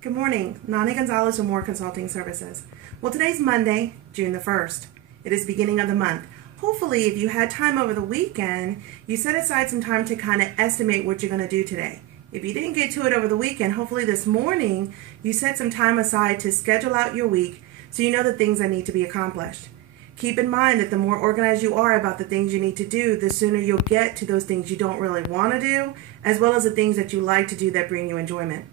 Good morning, Nany with More Consulting Services. Well, today's Monday, June the 1st. It is beginning of the month. Hopefully, if you had time over the weekend, you set aside some time to kind of estimate what you're going to do today. If you didn't get to it over the weekend, hopefully this morning, you set some time aside to schedule out your week so you know the things that need to be accomplished. Keep in mind that the more organized you are about the things you need to do, the sooner you'll get to those things you don't really want to do, as well as the things that you like to do that bring you enjoyment.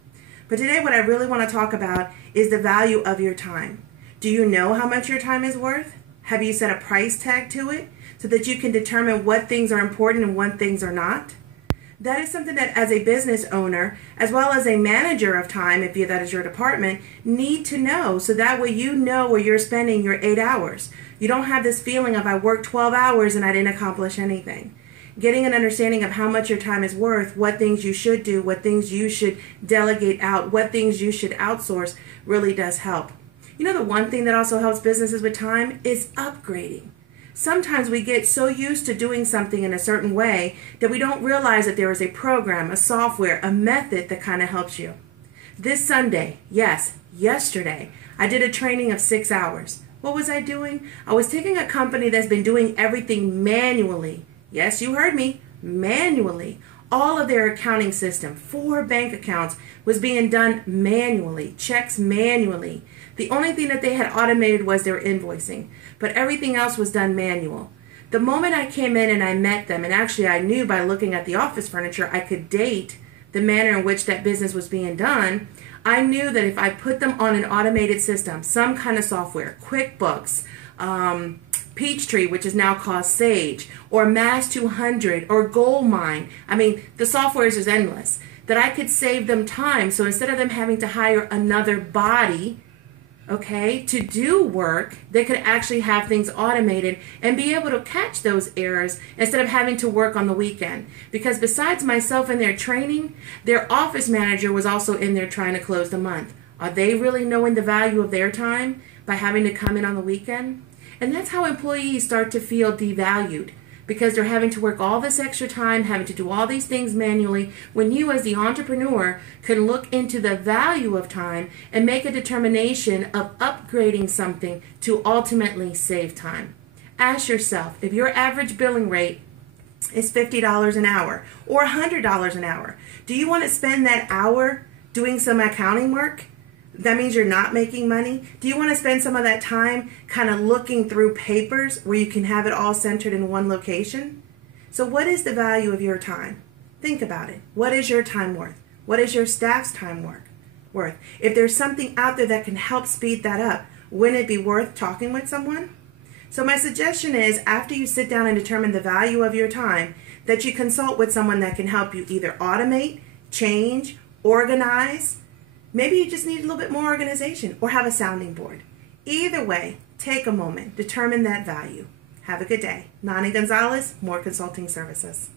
But today what I really want to talk about is the value of your time. Do you know how much your time is worth? Have you set a price tag to it so that you can determine what things are important and what things are not? That is something that as a business owner, as well as a manager of time, if that is your department, need to know so that way you know where you're spending your 8 hours. You don't have this feeling of I worked 12 hours and I didn't accomplish anything. Getting an understanding of how much your time is worth, what things you should do, what things you should delegate out, what things you should outsource really does help. You know, the one thing that also helps businesses with time is upgrading. Sometimes we get so used to doing something in a certain way that we don't realize that there is a program, a software, a method that kind of helps you. This Sunday, yes, yesterday, I did a training of 6 hours. What was I doing? I was taking a company that's been doing everything manually. Yes, you heard me, manually. All of their accounting system, 4 bank accounts, was being done manually, checks manually. The only thing that they had automated was their invoicing, but everything else was done manual. The moment I came in and I met them, and actually I knew by looking at the office furniture, I could date the manner in which that business was being done. I knew that if I put them on an automated system, some kind of software, QuickBooks, Peachtree, which is now called Sage, or Mass 200, or Goldmine. I mean, the software is endless. That I could save them time. So instead of them having to hire another body, okay, to do work, they could actually have things automated and be able to catch those errors instead of having to work on the weekend. Because besides myself in their training, their office manager was also in there trying to close the month. Are they really knowing the value of their time by having to come in on the weekend? And that's how employees start to feel devalued, because they're having to work all this extra time, having to do all these things manually, when you as the entrepreneur can look into the value of time and make a determination of upgrading something to ultimately save time. Ask yourself, if your average billing rate is $50 an hour or $100 an hour, do you want to spend that hour doing some accounting work? That means you're not making money. Do you want to spend some of that time kind of looking through papers where you can have it all centered in one location? So what is the value of your time? Think about it. What is your time worth? What is your staff's time worth? If there's something out there that can help speed that up, wouldn't it be worth talking with someone? So my suggestion is, after you sit down and determine the value of your time, that you consult with someone that can help you either automate, change, organize. Maybe you just need a little bit more organization or have a sounding board. Either way, take a moment, determine that value. Have a good day. Nany More Consulting Services.